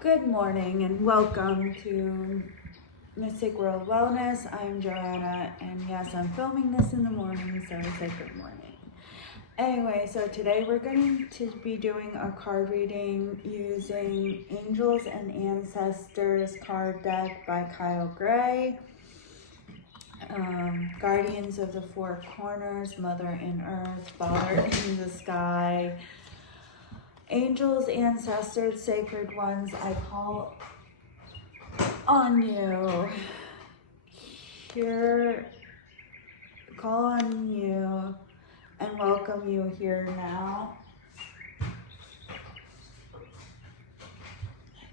Good morning and welcome to Mystic World Wellness. I'm Joanna, and yes, I'm filming this in the morning, so I said good morning. Anyway, so today we're going to be doing a card reading using Angels and Ancestors card deck by Kyle Gray. Guardians of the Four Corners, Mother in Earth, Father in the Sky. Angels, ancestors, sacred ones, I call on you. Call on you and welcome you here now.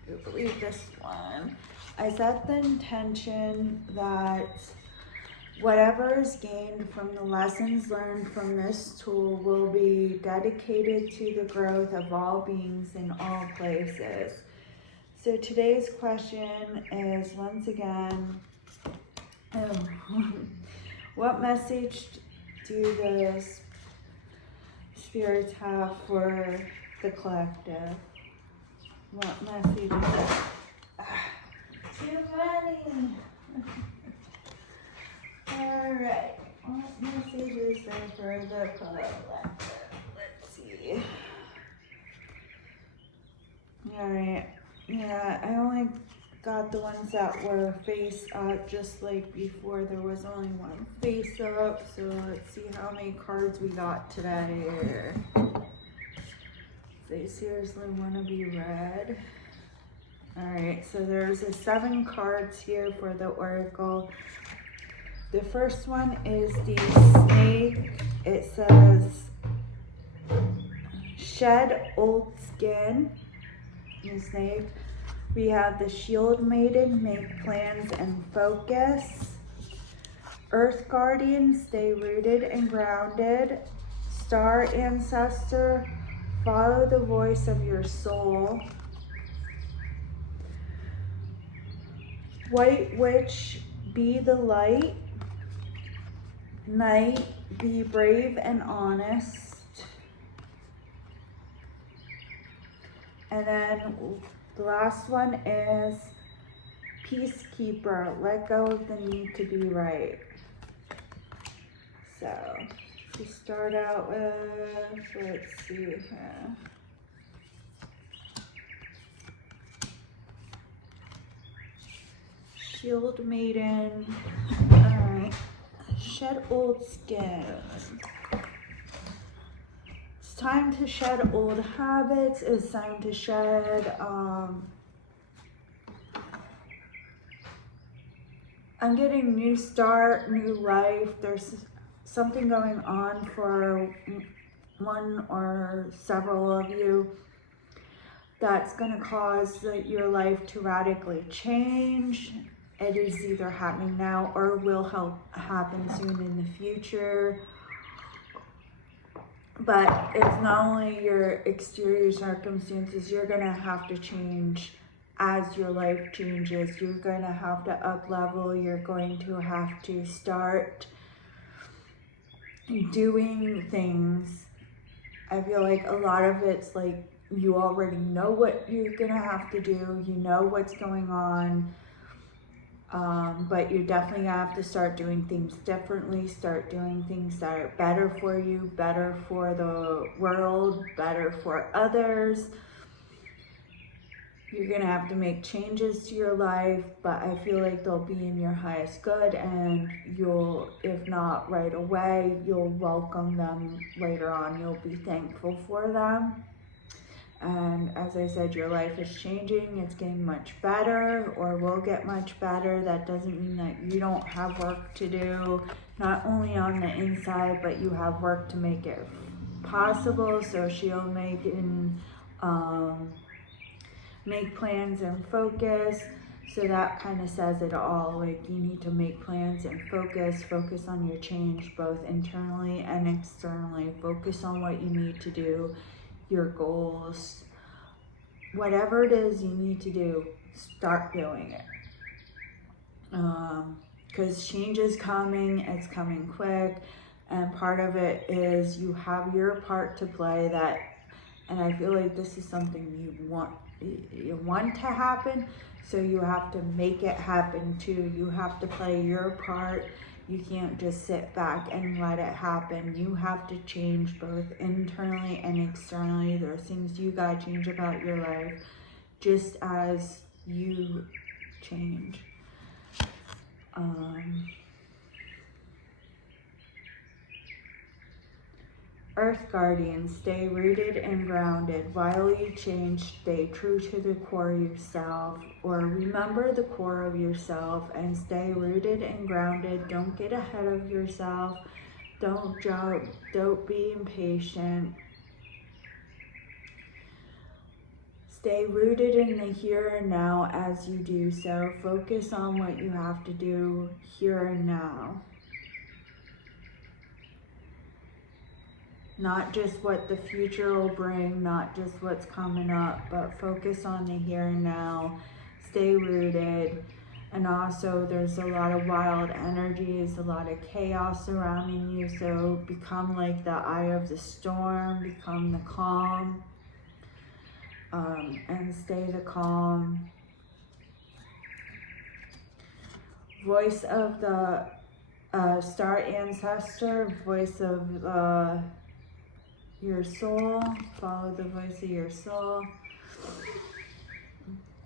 I believe this one. I set the intention that whatever is gained from the lessons learned from this tool will be dedicated to the growth of all beings in all places. So today's question is once again, what message do the spirits have for the collective? What message is it? Too many! Alright, what message is there for the collective? Let's see. Alright, yeah, I only got the ones that were face up, just like before there was only one face up. So let's see how many cards we got today. They seriously want to be read. Alright, so there's 7 cards here for the oracle. The first one is the snake. It says, shed old skin. The snake. We have the shield maiden, make plans and focus. Earth guardian, stay rooted and grounded. Star ancestor, follow the voice of your soul. White witch, be the light. Knight, be brave and honest. And then the last one is peacekeeper, let go of the need to be right. So we start out with, let's see here. Shield maiden. Alright. Shed old skin. It's time to shed old habits. It's time to shed I'm getting new start, new life. There's something going on for one or several of you that's going to cause your life to radically change. It is either happening now or will happen soon in the future. But it's not only your exterior circumstances, you're going to have to change as your life changes. You're going to have to up level. You're going to have to start doing things. I feel like a lot of it's like you already know what you're going to have to do. You know what's going on. But you definitely have to start doing things differently, start doing things that are better for you, better for the world, better for others. You're gonna have to make changes to your life, but I feel like they'll be in your highest good, and you'll, if not right away, you'll welcome them later on. You'll be thankful for them. And as I said, your life is changing. It's getting much better, or will get much better. That doesn't mean that you don't have work to do, not only on the inside, but you have work to make it possible. So she'll make plans and focus. So that kind of says it all. Like, you need to make plans and focus on your change, both internally and externally. Focus on what you need to do, your goals, whatever it is you need to do, start doing it. Because change is coming, it's coming quick, and part of it is you have your part to play that And I feel like this is something you want to happen, so you have to make it happen too. You have to play your part. You can't just sit back and let it happen. You have to change both internally and externally. There are things you gotta change about your life just as you change. Earth Guardians, stay rooted and grounded. While you change, stay true to the core of yourself, or remember the core of yourself and stay rooted and grounded. Don't get ahead of yourself. Don't jump. Don't be impatient. Stay rooted in the here and now as you do so. Focus on what you have to do here and now. Not just what the future will bring, not just what's coming up, but focus on the here and now. Stay rooted. And also there's a lot of wild energies, a lot of chaos surrounding you. So become like the eye of the storm, become the calm, and stay the calm. Voice of the star ancestor, voice of your soul, follow the voice of your soul.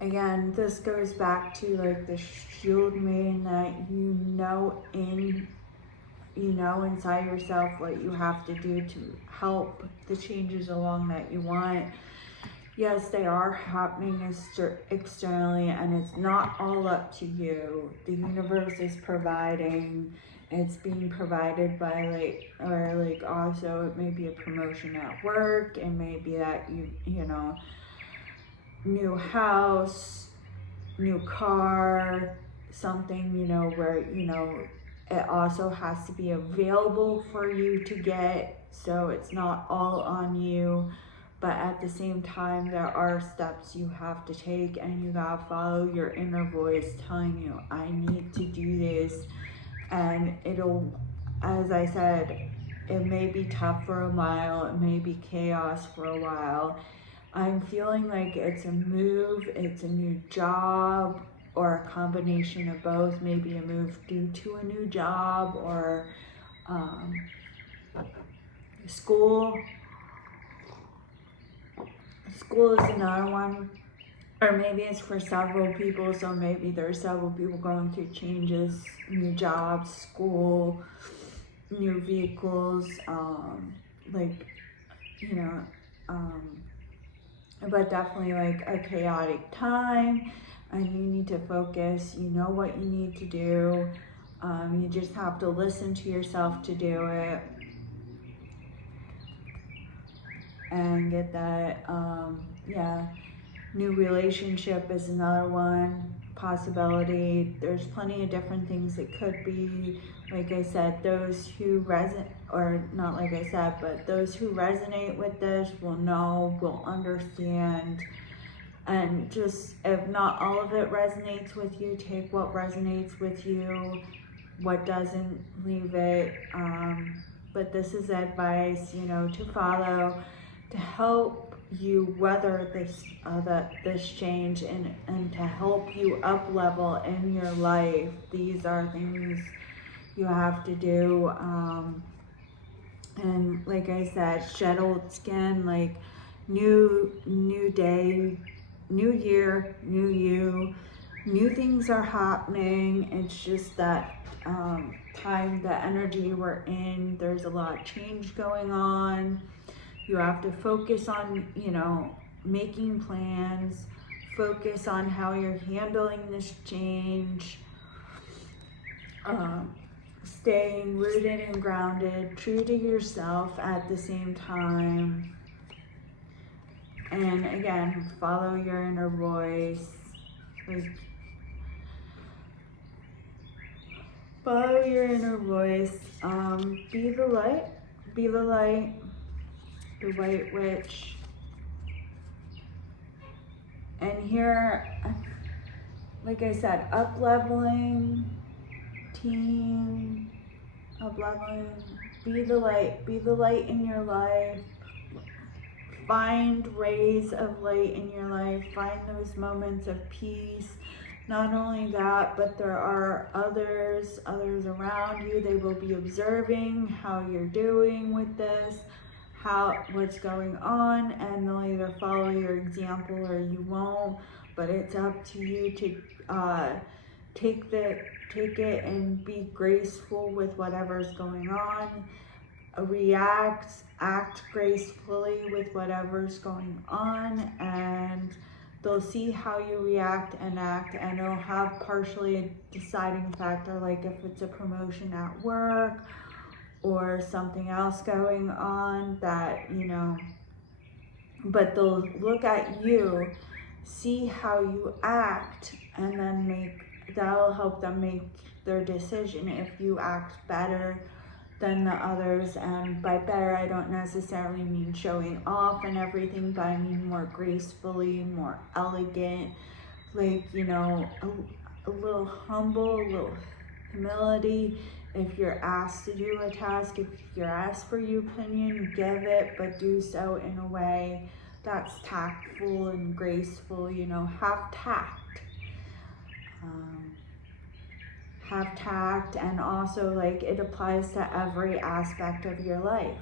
Again, this goes back to like the shield maiden that you know inside yourself what you have to do to help the changes along that you want. Yes, they are happening externally, and it's not all up to you. The universe is providing. It's being provided by also it may be a promotion at work. It may be that you know, new house, new car, something, you know, where, you know, it also has to be available for you to get. So it's not all on you. But at the same time, there are steps you have to take, and you gotta follow your inner voice telling you, I need to do this. And it'll, as I said, it may be tough for a while, it may be chaos for a while. I'm feeling like it's a move, it's a new job, or a combination of both. Maybe a move due to a new job, or school. School is another one, or maybe it's for several people, so maybe there's several people going through changes, new jobs, school, new vehicles, but definitely like a chaotic time, and you need to focus. You know what you need to do. You just have to listen to yourself to do it. And get that, new relationship is another one possibility. There's plenty of different things it could be. Like I said, those who those who resonate with this will know, will understand. And just, if not all of it resonates with you, take what resonates with you. What doesn't, leave it. But this is advice, you know, to follow, to help you weather this change, and to help you up level in your life. These are things you have to do. And like I said, shed old skin, like new day, new year, new you, new things are happening. It's just that time, the energy we're in, there's a lot of change going on. You have to focus on, you know, making plans, focus on how you're handling this change, staying rooted and grounded, true to yourself at the same time. And again, follow your inner voice. Follow your inner voice. Be the light. Be the light. The White Witch. And here, like I said, up-leveling, team, up-leveling. Be the light in your life. find rays of light in your life, find those moments of peace. Not only that, but there are others around you. They will be observing how you're doing with this, what's going on, and they'll either follow your example or you won't. But it's up to you to take it and be graceful with whatever's going on. Act gracefully with whatever's going on, and they'll see how you react and act, and it'll have partially a deciding factor, like if it's a promotion at work or something else going on that, but they'll look at you, see how you act, and then that'll help them make their decision if you act better than the others. And by better, I don't necessarily mean showing off and everything, but I mean more gracefully, more elegant, like, a little humble, a little humility. If you're asked to do a task, if you're asked for your opinion, give it, but do so in a way that's tactful and graceful. Have tact. Have tact, and also, like, it applies to every aspect of your life.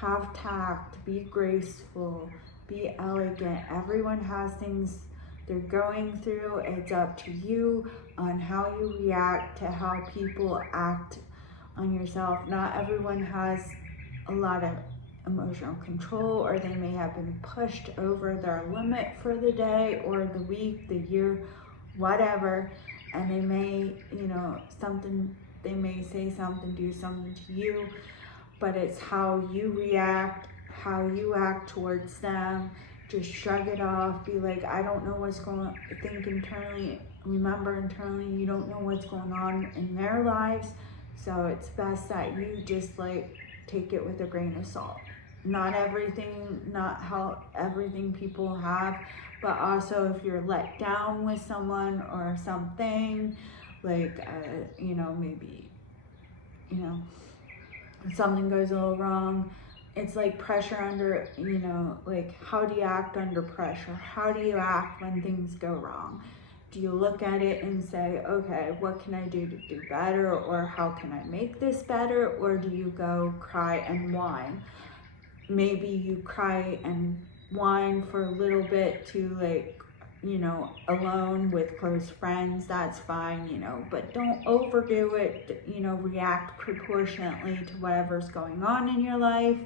Have tact, be graceful, be elegant. Everyone has things they're going through. It's up to you on how you react to how people act on yourself. Not everyone has a lot of emotional control, or they may have been pushed over their limit for the day or the week, the year, whatever. And they may, they may say something, do something to you, but it's how you react, how you act towards them. Just shrug it off, be like, I don't know what's going on. Think internally, remember internally, you don't know what's going on in their lives. So it's best that you just take it with a grain of salt. Not how everything people have, but also if you're let down with someone or something, maybe, something goes a little wrong. It's like pressure under, how do you act under pressure? How do you act when things go wrong? Do you look at it and say, okay, what can I do to do better? Or how can I make this better? Or do you go cry and whine? Maybe you cry and whine for a little bit to alone with close friends, that's fine, but don't overdo it, react proportionately to whatever's going on in your life.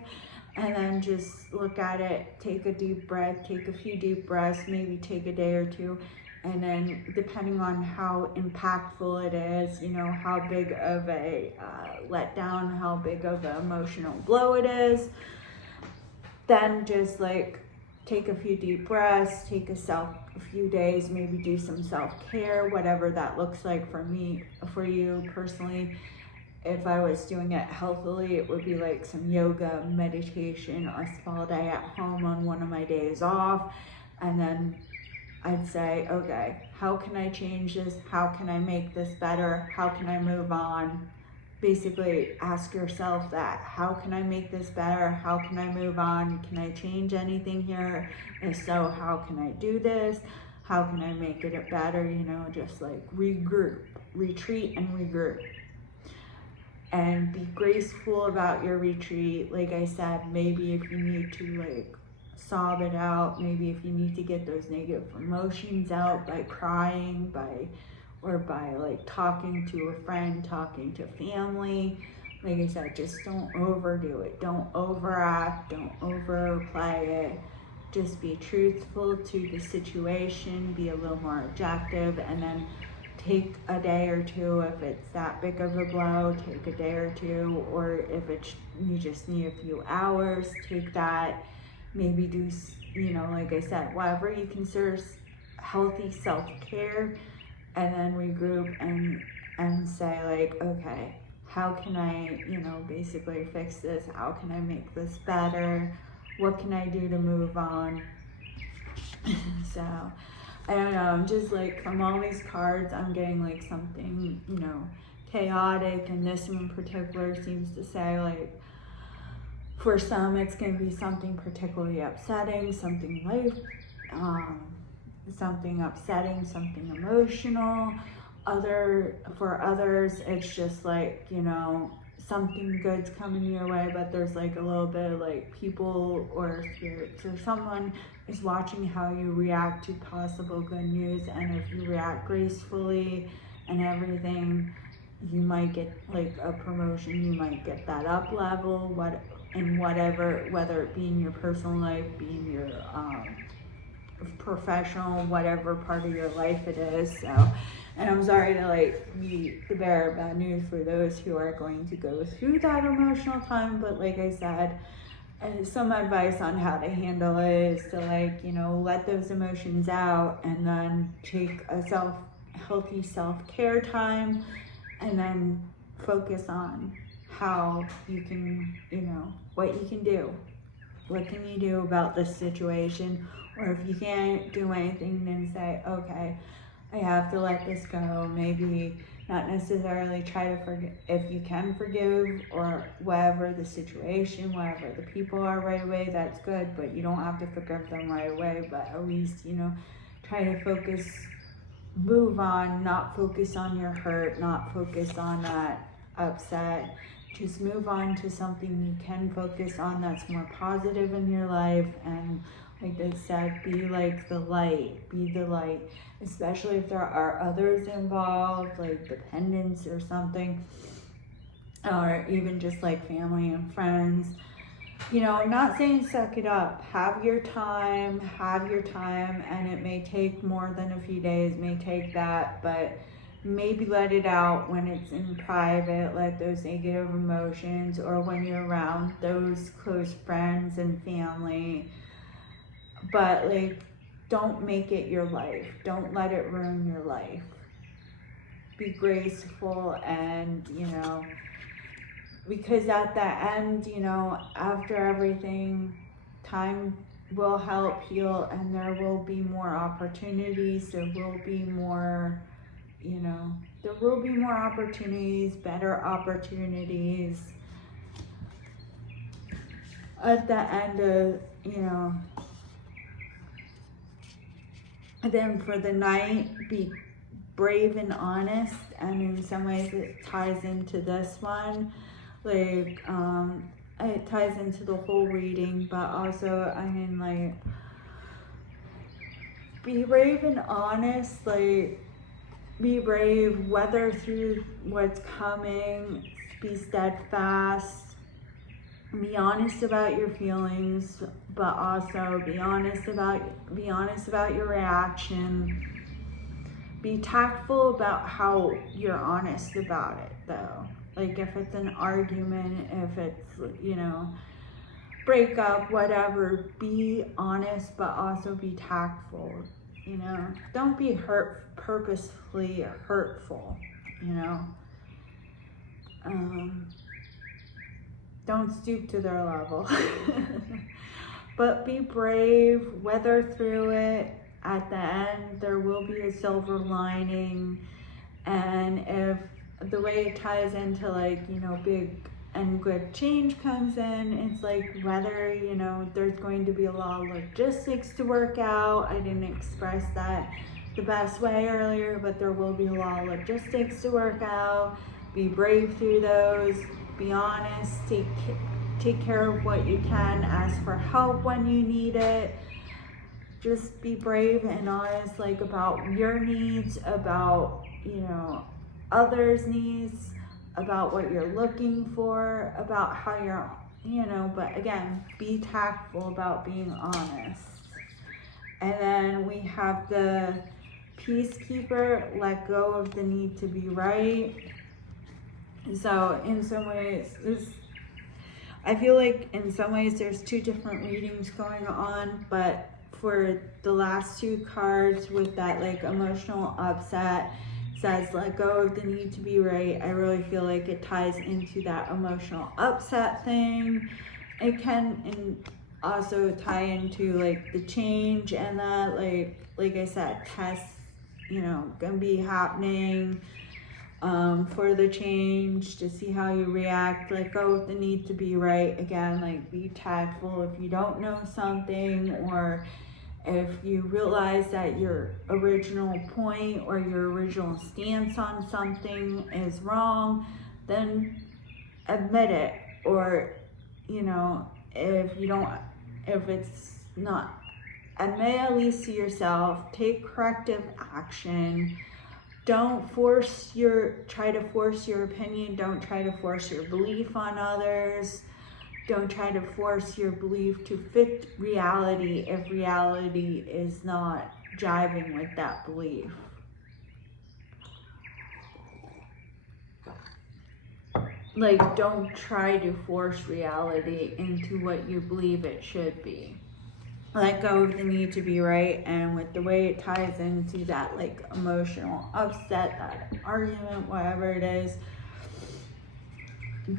And then just look at it, take a deep breath, take a few deep breaths, maybe take a day or two. And then depending on how impactful it is, how big of a letdown, how big of an emotional blow it is, then just take a few deep breaths, take a few days, maybe do some self-care, whatever that looks like for you personally. If I was doing it healthily, it would be like some yoga, meditation, a small day at home on one of my days off. And then I'd say, okay, how can I change this? How can I make this better? How can I move on? Basically, ask yourself that. How can I make this better? How can I move on? Can I change anything here? If so, how can I do this? How can I make it better? Just regroup, retreat and regroup. And be graceful about your retreat. Like I said, maybe if you need to sob it out, maybe if you need to get those negative emotions out by crying, by talking to a friend, talking to family. Like I said, just don't overdo it. Don't overact, don't overplay it. Just be truthful to the situation, be a little more objective, and then take a day or two. If it's that big of a blow, take a day or two, or if you just need a few hours, take that. Maybe do, like I said, whatever you consider healthy self-care, and then regroup and say okay, how can I, basically fix this? How can I make this better? What can I do to move on? So, I don't know, I'm just from all these cards, I'm getting something, chaotic, and this one in particular seems to say For some, it's going to be something particularly upsetting, something upsetting, something emotional. For others, it's just like, you know, something good's coming your way, but there's like a little bit of like people or spirits or someone is watching how you react to possible good news, and if you react gracefully and everything, you might get like a promotion, you might get that up level, whatever, whether it be in your personal life, be in your professional, whatever part of your life it is. So, and I'm sorry to like be the bearer of bad news for those who are going to go through that emotional time, but like I said, some advice on how to handle it is to like, you know, let those emotions out and then take a healthy self-care time, and then focus on how you can, you know, what you can do. What can you do about this situation? Or if you can't do anything, then say, okay, I have to let this go. Maybe not necessarily try to forgive, if you can forgive, or whatever the situation, whatever the people are right away, that's good, but you don't have to forgive them right away, but at least, you know, try to focus, move on, not focus on your hurt, not focus on that upset. Just move on to something you can focus on that's more positive in your life. And like I said, be like the light, be the light, especially if there are others involved, like dependents or something, or even just like family and friends. You know, I'm not saying suck it up. Have your time, and it may take more than a few days, may take that, but maybe let it out when it's in private, let those negative emotions, or when you're around those close friends and family. But like, don't make it your life. Don't let it ruin your life. Be graceful, and, you know, because at the end, you know, after everything, time will help heal, and there will be more opportunities. There will be more, you know, there will be more opportunities, better opportunities at the end of, you know. And then for the night, be brave and honest, and in some ways it ties into this one. Like, it ties into the whole reading, but also, I mean, like, be brave and honest, like, be brave, weather through what's coming, be steadfast, be honest about your feelings, but also be honest about your reaction. Be tactful about how you're honest about it, though. Like, if it's an argument, if it's, you know, break up, whatever, be honest, but also be tactful, you know. Don't be purposefully hurtful, you know. Don't stoop to their level. But be brave, weather through it. At the end, there will be a silver lining. And if the way it ties into, like, you know, big and good change comes in, it's like whether, you know, there's going to be a lot of logistics to work out. I didn't express that the best way earlier, but there will be a lot of logistics to work out. Be brave through those. Be honest. Take care of what you can. Ask for help when you need it. Just be brave and honest, like, about your needs, about, you know, others' needs, about what you're looking for, about how you're, you know, but again, be tactful about being honest. And then we have the Peacekeeper, let go of the need to be right. So in some ways, I feel like in some ways there's two different readings going on, but for the last two cards with that, like, emotional upset, says let go of the need to be right. I really feel like it ties into that emotional upset thing. It can also tie into, like, the change, and that, like I said, tests, you know, gonna be happening. for the change, to see how you react. Let go of the need to be right. Again, like, be tactful if you don't know something, or if you realize that your original point or your original stance on something is wrong, then admit it. Or, you know, if it's not, admit at least to yourself, take corrective action. Don't try to force your opinion. Don't try to force your belief on others. Don't try to force your belief to fit reality if reality is not jiving with that belief. Like, don't try to force reality into what you believe it should be. Let go of the need to be right, and with the way it ties into that, like, emotional upset, that argument, whatever it is,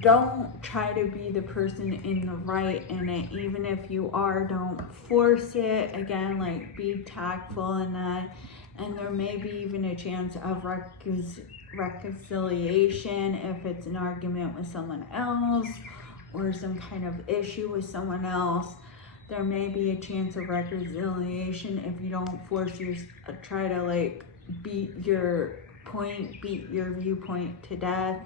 don't try to be the person in the right in it. Even if you are, don't force it. Again, like, be tactful in that, and there may be even a chance of reconciliation if it's an argument with someone else or some kind of issue with someone else. There may be a chance of reconciliation if you don't try to, like, beat your viewpoint to death.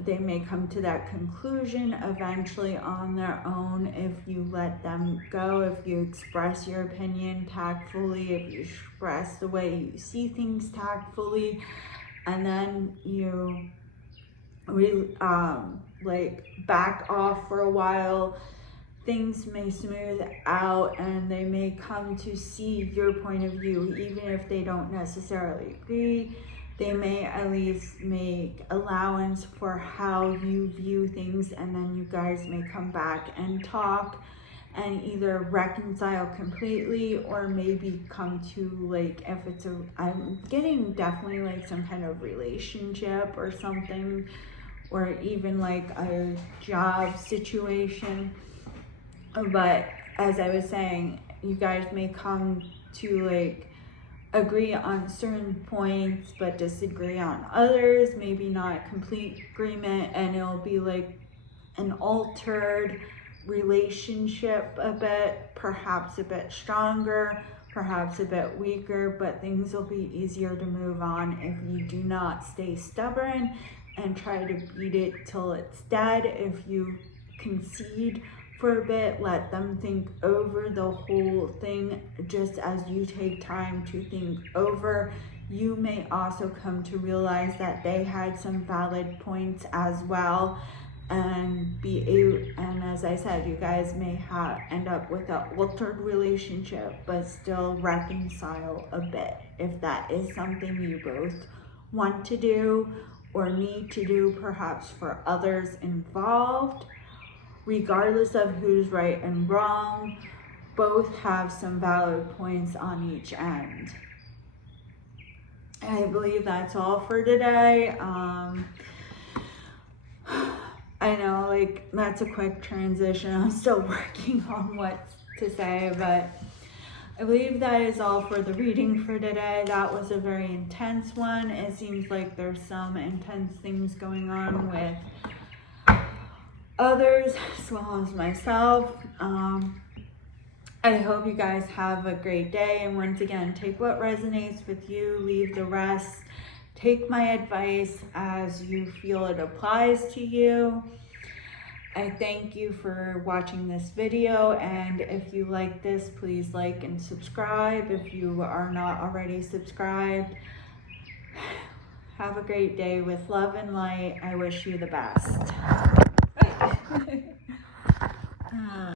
They may come to that conclusion eventually on their own if you let them go, if you express your opinion tactfully, if you express the way you see things tactfully, and then you like, back off for a while. Things may smooth out and they may come to see your point of view. Even if they don't necessarily agree, they may at least make allowance for how you view things, and then you guys may come back and talk and either reconcile completely, or maybe come to, like, if it's I'm getting definitely like some kind of relationship or something, or even like a job situation. But as I was saying, you guys may come to, like, agree on certain points but disagree on others, maybe not complete agreement, and it'll be like an altered relationship a bit, perhaps a bit stronger, perhaps a bit weaker, but things will be easier to move on if you do not stay stubborn and try to beat it till it's dead. If you concede for a bit, let them think over the whole thing. Just as you take time to think over, you may also come to realize that they had some valid points as well, and as I said, you guys may end up with an altered relationship but still reconcile a bit, if that is something you both want to do or need to do, perhaps for others involved. Regardless of who's right and wrong, both have some valid points on each end. I believe that's all for today. I know, like, that's a quick transition. I'm still working on what to say, but I believe that is all for the reading for today. That was a very intense one. It seems like there's some intense things going on with others as well as myself. I hope you guys have a great day, and once again, take what resonates with you, leave the rest. Take my advice as you feel it applies to you. I thank you for watching this video, and if you like this, please like and subscribe if you are not already subscribed. Have a great day with love and light. I wish you the best.